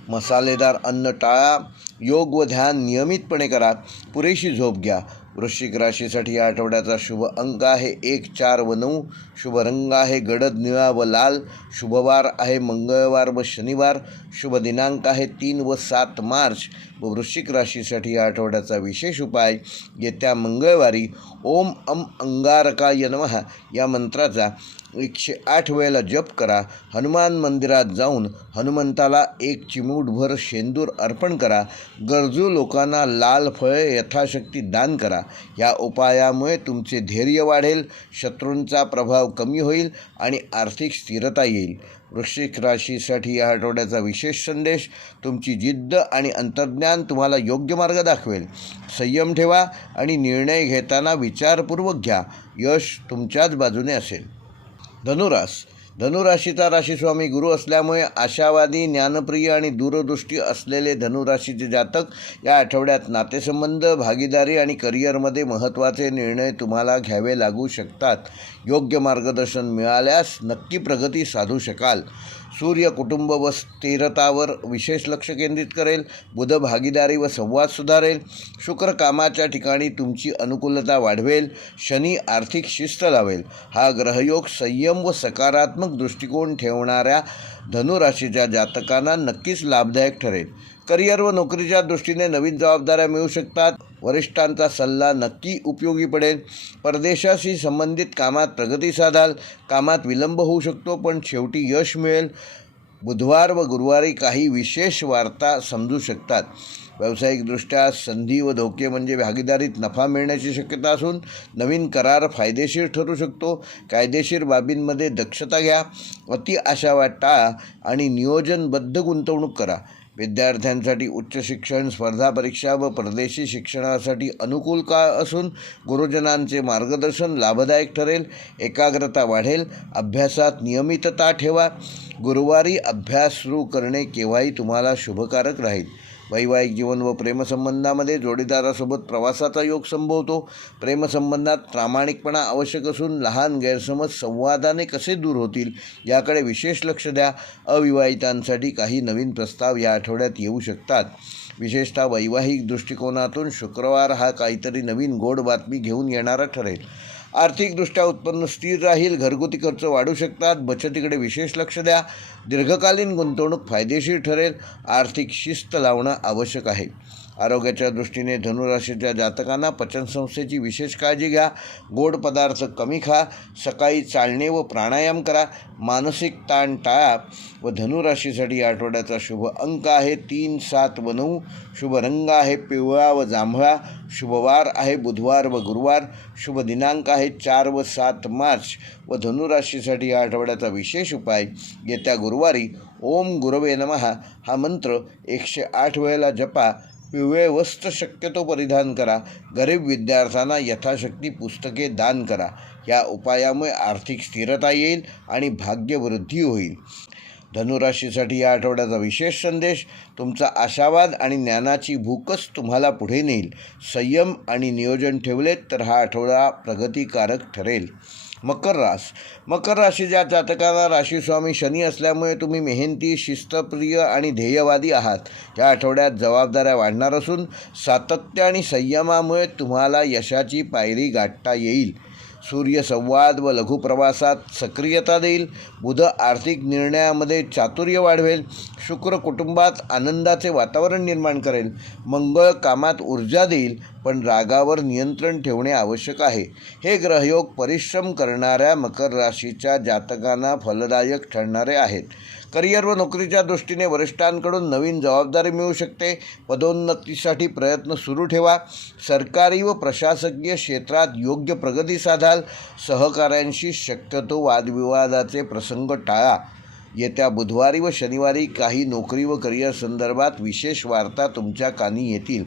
मसालेदार अन्न टाळा. योग व ध्यान नियमितपणे करा. पुरेशी झोप घ्या. वृश्चिक राशीसाठी या आठवड्याचा शुभ अंक आहे 1, 4 व 9. शुभ रंग आहे गडद निळा व लाल. शुभवार आहे मंगळवार व शनिवार. शुभ दिनांक आहे 3 व 7 मार्च. व वृश्चिक राशीसाठी या आठवड्याचा विशेष उपाय येत्या मंगळवारी ओम अंगारकाय नमः या मंत्राचा 108 वेळेला जप करा. हनुमान मंदिरात जाऊन हनुमंताला 1 चिमूटभर शेंदूर अर्पण करा. गरजू लोकांना लाल फळे यथाशक्ती दान करा. या उपायामुळे तुमचे धैर्य वाढेल, शत्रूंचा प्रभाव कमी होईल आणि आर्थिक स्थिरता येईल. वृश्चिक राशीसाठी या आठवड्याचा विशेष संदेश: तुमची जिद्द आणि अंतर्ज्ञान तुम्हाला योग्य मार्ग दाखवेल. संयम ठेवा आणि निर्णय घेताना विचारपूर्वक घ्या. यश तुमच्याच बाजूने असेल. धनुराशीचा राशीस्वामी गुरु असल्यामुळे आशावादी, ज्ञानप्रिय आणि दूरदृष्टी असलेले धनुराशीचे जातक या आठवड्यात नातेसंबंध, भागीदारी आणि करिअरमध्ये महत्त्वाचे निर्णय तुम्हाला घ्यावे लागू शकतात. योग्य मार्गदर्शन मिळाल्यास नक्की प्रगती साधू शकाल. सूर्य कुटुंब व स्थिरतावर विशेष लक्ष केंद्रित करेल. बुध भागीदारी व संवाद सुधारेल. शुक्र कामाच्या ठिकाणी तुमची अनुकूलता वाढवेल. शनी आर्थिक शिस्त लावेल. हा ग्रहयोग संयम व सकारात्मक दृष्टिकोन ठेवणाऱ्या धनुराशीच्या जातकांना नक्कीच लाभदायक ठरेल. करिअर व नोकरीच्या दृष्टीने नवीन जबाबदाऱ्या मिळू शकतात. वरिष्ठांचा सल्ला नक्की उपयोगी पडेल. परदेशाशी संबंधित कामात प्रगती साधाल. कामात विलंब होऊ शकतो पण शेवटी यश मिळेल. बुधवार व गुरुवारी काही विशेष वार्ता समजू शकतात. व्यावसायिकदृष्ट्या संधी व धोके म्हणजे भागीदारीत नफा मिळण्याची शक्यता असून नवीन करार फायदेशीर ठरू शकतो. कायदेशीर बाबींमध्ये दक्षता घ्या. अति आशावाद टाळा आणि नियोजनबद्ध गुंतवणूक करा. विद्यार्थ्यांसाठी उच्च शिक्षण, स्पर्धा परीक्षा व परदेशी शिक्षणासाठी अनुकूल काळ असून गुरुजनांचे मार्गदर्शन लाभदायक ठरेल. एकाग्रता वाढेल. अभ्यासात नियमितता ठेवा. गुरुवारी अभ्यास सुरू करणे केव्हाही तुम्हाला शुभकारक राहील. वैवाहिक जीवन व प्रेमसंबंधामध्ये जोडीदारासोबत प्रवासाचा योग संभवतो. प्रेमसंबंधात प्रामाणिकपणा आवश्यक असून लहान गैरसमज संवादाने कसे दूर होतील याकडे विशेष लक्ष द्या. अविवाहितांसाठी काही नवीन प्रस्ताव या आठवड्यात येऊ शकतात. विशेषतः वैवाहिक दृष्टिकोनातून शुक्रवार हा काहीतरी नवीन गोड बातमी घेऊन येणारा ठरेल. आर्थिकदृष्ट्या उत्पन्न स्थिर राहील. घरगुती खर्च वाढू शकतात. बचतीकडे विशेष लक्ष द्या. दीर्घकालीन गुंतवणूक फायदेशीर ठरेल. आर्थिक शिस्त लावणं आवश्यक आहे. आरोग्याच्या दृष्टीने धनुराशीच्या जातकांना पचनसंस्थेची विशेष काळजी घ्या. गोड पदार्थ कमी खा. सकाळी चालणे व प्राणायाम करा. मानसिक ताण टाळा. व धनुराशीसाठी या आठवड्याचा शुभ अंक आहे 3, 7 व 9. शुभ रंग आहे पिवळा व जांभळा. शुभवार आहे बुधवार व गुरुवार. शुभ दिनांक आहे 4 व 7 मार्च. व धनुराशीसाठी या आठवड्याचा विशेष उपाय येत्या गुरुवारी ओम गुरवे नमः हा मंत्र 108 वेळेला जपा. पिवळे वस्त्र शक्यतो परिधान करा. गरीब विद्यार्थ्यांना यथाशक्ती पुस्तके दान करा. या उपायामुळे आर्थिक स्थिरता येईल आणि भाग्यवृद्धी होईल. धनुराशीसाठी या आठवड्याचा विशेष संदेश: तुमचा आशावाद आणि ज्ञानाची भूकच तुम्हाला पुढे नेईल. संयम आणि नियोजन ठेवलेत तर हा आठवडा प्रगतिकारक ठरेल. मकर राशीच्या जातकाला राशीस्वामी शनी असल्यामुळे तुम्ही मेहनती, शिस्तप्रिय आणि ध्येयवादी आहात. या आठवड्यात जबाबदाऱ्या वाढणार असून सातत्य आणि संयमामुळे तुम्हाला यशाची पायरी गाठता येईल. सूर्य संवाद व लघुप्रवासात सक्रियता देईल. बुध आर्थिक निर्णयामध्ये चातुर्य वाढवेल. शुक्र कुटुंबात आनंदाचे वातावरण निर्माण करेल. मंगळ कामात ऊर्जा देईल, पण रागावर नियंत्रण ठेवणे आवश्यक आहे. हे ग्रहयोग परिश्रम करणाऱ्या मकर राशीच्या जातकांना फलदायक ठरणारे आहेत. करिअर व नोकरीच्या दृष्टीने वरिष्ठांकडून नवीन जबाबदारी मिळू शकते. पदोन्नतीसाठी प्रयत्न सुरू ठेवा. सरकारी व प्रशासकीय क्षेत्रात योग्य प्रगती साधाल. सहकाऱ्यांशी शक्यतो वादविवादाचे प्रसंग टाळा. येत्या बुधवारी व शनिवारी काही नोकरी व करिअर संदर्भात विशेष वार्ता तुमच्या कानी येतील.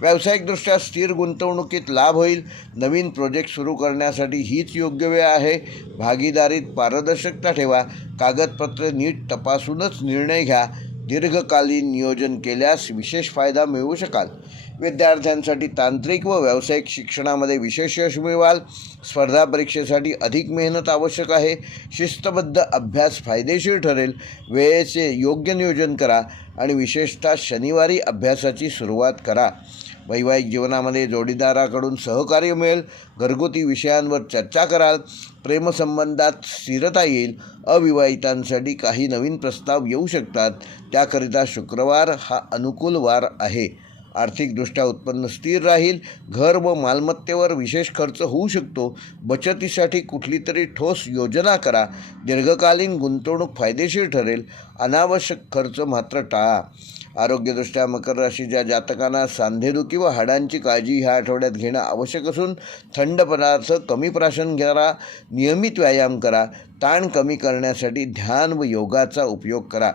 व्यावसायिकदृष्ट्या स्थिर गुंतवणुकीत लाभ होईल. नवीन प्रोजेक्ट सुरू करण्यासाठी हीच योग्य वेळ आहे. भागीदारीत पारदर्शकता ठेवा. कागदपत्रे नीट तपासूनच निर्णय घ्या. दीर्घकालीन नियोजन केल्यास विशेष फायदा मिळवू शकाल. विद्यार्थ्यांसाठी तांत्रिक व व्यावसायिक शिक्षणामध्ये विशेष यश मिळवाल. स्पर्धा परीक्षेसाठी अधिक मेहनत आवश्यक आहे. शिस्तबद्ध अभ्यास फायदेशीर ठरेल. वेळेचे योग्य नियोजन करा आणि विशेषतः शनिवारी अभ्यासाची सुरुवात करा. वैवाहिक जीवनामध्ये जोडीदाराकडून सहकार्य मिळेल. घरगुती विषयांवर चर्चा कराल. प्रेमसंबंधात स्थिरता येईल. अविवाहितांसाठी काही नवीन प्रस्ताव येऊ शकतात. त्याकरिता शुक्रवार हा अनुकूल वार आहे. आर्थिकदृष्ट्या उत्पन्न स्थिर राहील. घर व मालमत्तेवर विशेष खर्च होऊ शकतो. बचतीसाठी कुठली तरी ठोस योजना करा. दीर्घकालीन गुंतवणूक फायदेशीर ठरेल. अनावश्यक खर्च मात्र टाळा. आरोग्यदृष्ट्या मकर राशीच्या जातकांना सांधेदुखी व हाडांची काळजी ह्या आठवड्यात घेणं आवश्यक असून थंड पदार्थ कमी प्राशन करा. नियमित व्यायाम करा. ताण कमी करण्यासाठी ध्यान व योगाचा उपयोग करा.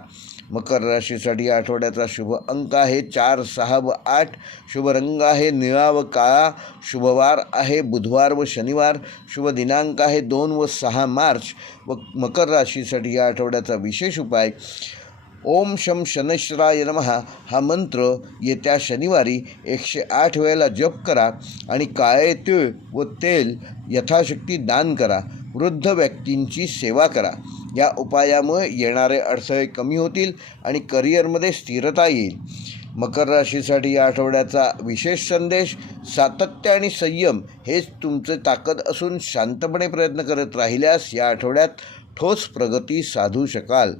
मकर राशीसाठी या आठवड्याचा शुभ अंक आहे 4, 6 व 8. शुभ रंग आहे निळा व काळा. शुभवार आहे बुधवार व शनिवार. शुभ दिनांक आहे 2 व 6 मार्च. व मकर राशीसाठी या आठवड्याचा विशेष उपाय ओम शम शनैश्वराय नमः हा मंत्र येत्या शनिवारी 108 वेळेला जप करा आणि काळे तीळ व तेल यथाशक्ती दान करा. वृद्ध व्यक्तींची सेवा करा. या उपायामुळे येणारे अडथळे कमी होतील आणि करिअरमध्ये स्थिरता येईल. मकर राशीसाठी या आठवड्याचा विशेष संदेश सातत्य आणि संयम हेच तुमचे ताकद असून शांतपणे प्रयत्न करत राहिल्यास या आठवड्यात ठोस प्रगती साधू शकाल.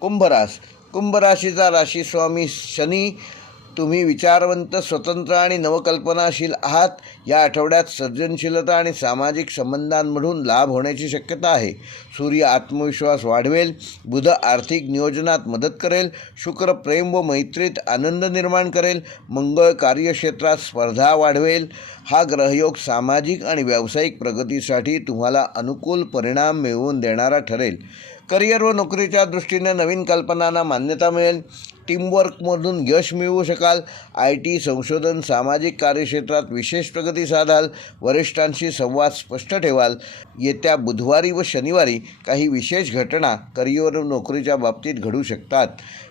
कुंभ राशीचा राशीस्वामी शनी. तुम्ही विचारवंत, स्वतंत्र आणि नवकल्पनाशील आहात. या आठवड्यात सर्जनशीलता आणि सामाजिक संबंधांमधून लाभ होण्याची शक्यता आहे. सूर्य आत्मविश्वास वाढवेल. बुध आर्थिक नियोजनात मदत करेल. शुक्र प्रेम व मैत्रीत आनंद निर्माण करेल. मंगळ कार्यक्षेत्रात स्पर्धा वाढवेल. हा ग्रहयोग सामाजिक आणि व्यावसायिक प्रगतीसाठी तुम्हाला अनुकूल परिणाम मिळवून देणारा ठरेल. करिअर व नोकरीच्या दृष्टीने नवीन कल्पनांना मान्यता मिळेल. टीमवर्कमधून यश मिळवू शकाल. IT, संशोधन, सामाजिक कार्यक्षेत्रात विशेष प्रगती साधाल. वरिष्ठांशी संवाद स्पष्ट ठेवाल. येत्या बुधवारी व शनिवारी काही विशेष घटना करिअर व नोकरीच्या बाबतीत घडू शकतात.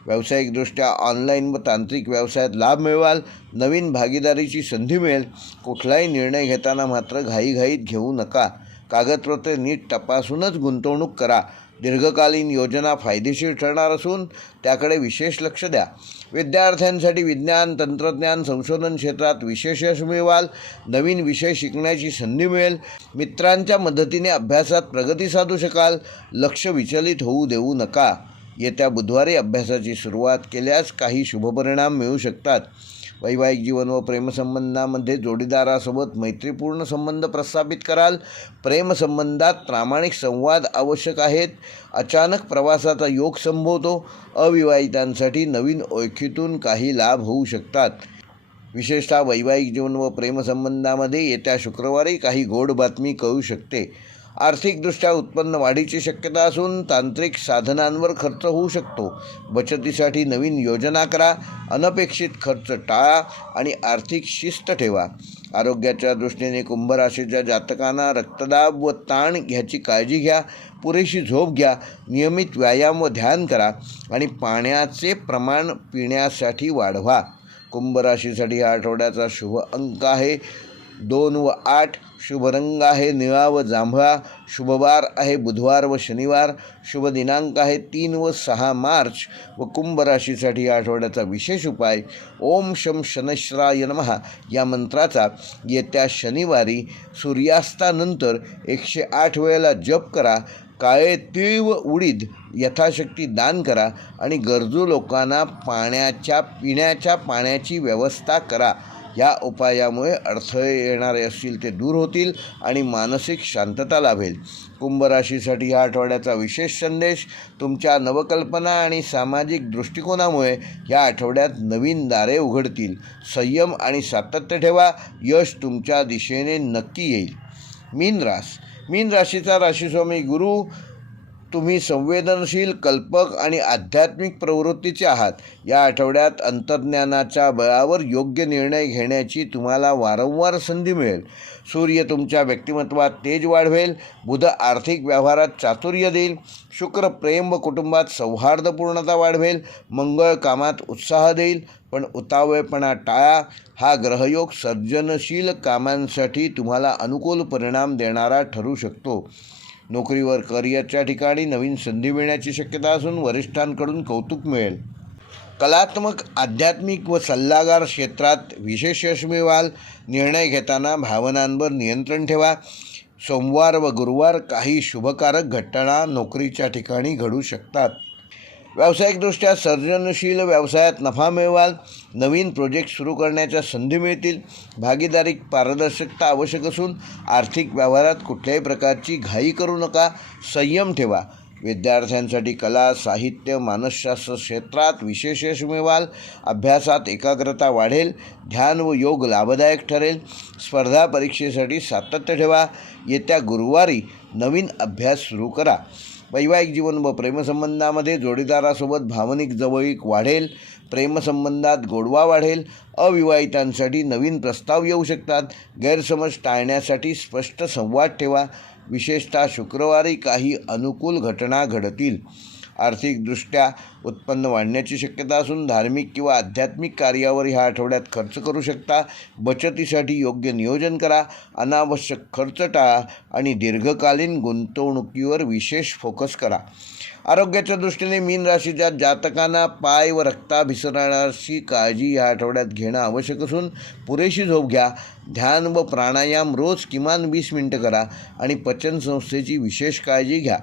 व्यावसायिकदृष्ट्या ऑनलाईन व तांत्रिक व्यवसायात लाभ मिळवाल. नवीन भागीदारीची संधी मिळेल. कुठलाही निर्णय घेताना मात्र घाईघाईत घेऊ नका. कागदपत्रे नीट तपासूनच गुंतवणूक करा. दीर्घकालीन योजना फायदेशीर ठरणार असून त्याकडे विशेष लक्ष द्या. विद्यार्थ्यांसाठी विज्ञान, तंत्रज्ञान, संशोधन क्षेत्रात विशेष यश मिळवाल. नवीन विषय शिकण्याची संधी मिळेल. मित्रांच्या मदतीने अभ्यासात प्रगती साधू शकाल. लक्ष विचलित होऊ देऊ नका. येत्या बुधवारी अभ्यासाची सुरुवात केल्यास काही शुभपरिणाम मिळू शकतात. वैवाहिक जीवन व प्रेमसंबंधामध्ये जोडीदारासोबत मैत्रीपूर्ण संबंध प्रस्थापित कराल. प्रेमसंबंधात प्रामाणिक संवाद आवश्यक आहेत. अचानक प्रवासाचा योग संभवतो. अविवाहितांसाठी नवीन ओळखीतून काही लाभ होऊ शकतात. विशेषतः वैवाहिक जीवन व प्रेमसंबंधामध्ये येत्या शुक्रवारी काही गोड बातमी कळू शकते. आर्थिकदृष्ट्या उत्पन्न वाढीची शक्यता असून तांत्रिक साधनांवर खर्च होऊ शकतो. बचतीसाठी नवीन योजना करा. अनपेक्षित खर्च टाळा आणि आर्थिक शिस्त ठेवा. आरोग्याच्या दृष्टीने कुंभ राशीच्या जातकांना रक्तदाब व ताण ह्याची काळजी घ्या. पुरेशी झोप घ्या. नियमित व्यायाम व ध्यान करा आणि पाण्याचे प्रमाण पिण्यासाठी वाढवा. कुंभ राशीसाठी या आठवड्याचा शुभ अंक आहे 2 व 8. शुभ रंग आहे निळा व जांभळा, शुभवार आहे बुधवार व शनिवार, शुभ दिनांक आहे 3 व 6 मार्च व कुंभ राशीसाठी या आठवड्याचा विशेष उपाय ओम शम शनैश्चराय नमः या मंत्राचा येत्या शनिवारी सूर्यास्तानंतर 108 वेळेला जप करा. काळे तीळ व उडीद यथाशक्ती दान करा आणि गरजू लोकांना पिण्याच्या पाण्याची व्यवस्था करा. या उपायामुळे अडथळे येणारे असतील ते दूर होतील आणि मानसिक शांतता लाभेल. कुंभ राशीसाठी या आठवड्याचा विशेष संदेश तुमच्या नवकल्पना आणि सामाजिक दृष्टिकोनामुळे या आठवड्यात नवीन दारे उघडतील. संयम आणि सातत्य ठेवा, यश तुमच्या दिशेने नक्की येईल. मीन राशीचा राशीस्वामी गुरु. तुम्ही संवेदनशील, कल्पक आणि आध्यात्मिक प्रवृत्तीचे आहात. या आठवड्यात अंतर्ज्ञानाच्या बळावर योग्य निर्णय घेण्याची तुम्हाला वारंवार संधी मिळेल. सूर्य तुमच्या व्यक्तिमत्वात तेज वाढवेल. बुध आर्थिक व्यवहारात चातुर्य देईल. शुक्र प्रेम व कुटुंबात सौहार्दपूर्णता वाढवेल. मंगळ कामात उत्साह देईल, पण उतावळेपणा टाळा. हा ग्रहयोग सर्जनशील कामांसाठी तुम्हाला अनुकूल परिणाम देणारा ठरू शकतो. नोकरीवर करिअरच्या ठिकाणी नवीन संधी मिळण्याची शक्यता असून वरिष्ठांकडून कौतुक मिळेल. कलात्मक, आध्यात्मिक व सल्लागार क्षेत्रात विशेष यश मिळवाल. निर्णय घेताना भावनांवर नियंत्रण ठेवा. सोमवार व गुरुवार काही शुभकारक घटना नोकरीच्या ठिकाणी घडू शकतात. व्यावसायिकदृष्ट्या सर्जनशील व्यवसायात नफा मिळवाल. नवीन प्रोजेक्ट सुरू करण्याच्या संधी मिळतील. भागीदारीत पारदर्शकता आवश्यक असून आर्थिक व्यवहारात कुठल्याही प्रकारची घाई करू नका. संयम ठेवा. विद्यार्थ्यांसाठी कला, साहित्य, मानसशास्त्र क्षेत्रात विशेष यश मिळवाल. अभ्यासात एकाग्रता वाढेल. ध्यान व योग लाभदायक ठरेल. स्पर्धा परीक्षेसाठी सातत्य ठेवा. येत्या गुरुवारी नवीन अभ्यास सुरू करा. वैवाहिक जीवन व प्रेमसंबंधामध्ये जोडीदारासोबत भावनिक जवळीक वाढेल. प्रेमसंबंधात गोडवा वाढेल. अविवाहितांसाठी नवीन प्रस्ताव येऊ शकतात. गैरसमज टाळण्यासाठी स्पष्ट संवाद ठेवा. विशेषतः शुक्रवारी काही अनुकूल घटना घडतील. आर्थिकदृष्ट्या उत्पन्न वाढण्याची शक्यता असून धार्मिक किंवा आध्यात्मिक कार्यावर ह्या आठवड्यात खर्च करू शकता. बचतीसाठी योग्य नियोजन करा. अनावश्यक खर्च टाळा आणि दीर्घकालीन गुंतवणुकीवर विशेष फोकस करा. आरोग्याच्या दृष्टीने मीन राशीच्या जातकांना पाय व रक्ताभिसरणाची काळजी या आठवड्यात घेणं आवश्यक असून पुरेशी झोप घ्या. ध्यान व प्राणायाम रोज किमान 20 मिनिटं करा आणि पचनसंस्थेची विशेष काळजी घ्या.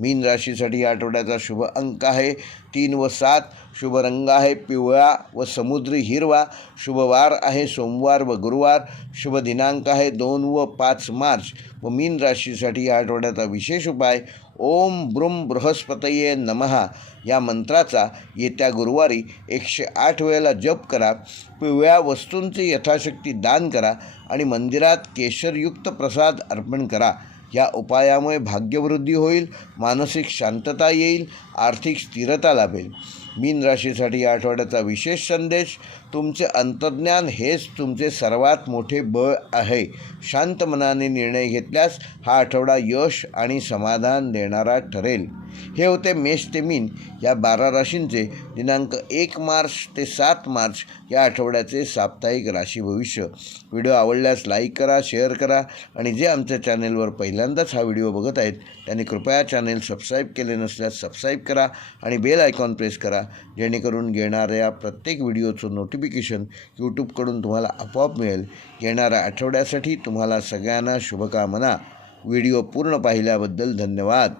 मीन राशीसाठी या आठवड्याचा शुभ अंक आहे 3 व 7. शुभ रंग आहे पिवळा व समुद्री हिरवा. शुभवार आहे सोमवार व गुरुवार. शुभ दिनांक आहे 2 व 5 मार्च व मीन राशीसाठी या आठवड्याचा विशेष उपाय ओम ब्रूम बृहस्पतये नमः या मंत्राचा येत्या गुरुवारी 108 वेळेला जप करा. पिवळ्या वस्तूंचे यथाशक्ती दान करा आणि मंदिरात केशरयुक्त प्रसाद अर्पण करा. या उपायामुळे भाग्यवृद्धी होईल. मानसिक शांतता येईल. आर्थिक स्थिरता लाभेल. मीन राशीसाठी या आठवड्याचा विशेष संदेश तुमचे अंतर्ज्ञान हेच तुमचे सर्वात मोठे बळ आहे. शांत मनाने निर्णय घेतल्यास हा आठवडा यश आणि समाधान देणारा ठरेल. हे होते मेष ते मीन या 12 राशींचे दिनांक 1 मार्च ते 7 मार्च या आठवड्याचे साप्ताहिक राशी भविष्य. व्हिडिओ आवडल्यास लाईक करा, शेअर करा आणि जे आमच्या चॅनेलवर पहिल्यांदाच हा व्हिडिओ बघत आहेत त्यांनी कृपया चॅनेल सबस्क्राईब केले नसल्यास सबस्क्राईब करा आणि बेल आयकॉन प्रेस करा, जेणेकरून येणाऱ्या प्रत्येक व्हिडिओचं नोटिफिकेशन यूट्यूबकडून तुम्हाला आपोआप मिळेल. येणाऱ्या आठवड्यासाठी तुम्हाला सगळ्यांना शुभकामना. व्हिडिओ पूर्ण पाहिल्याबद्दल धन्यवाद.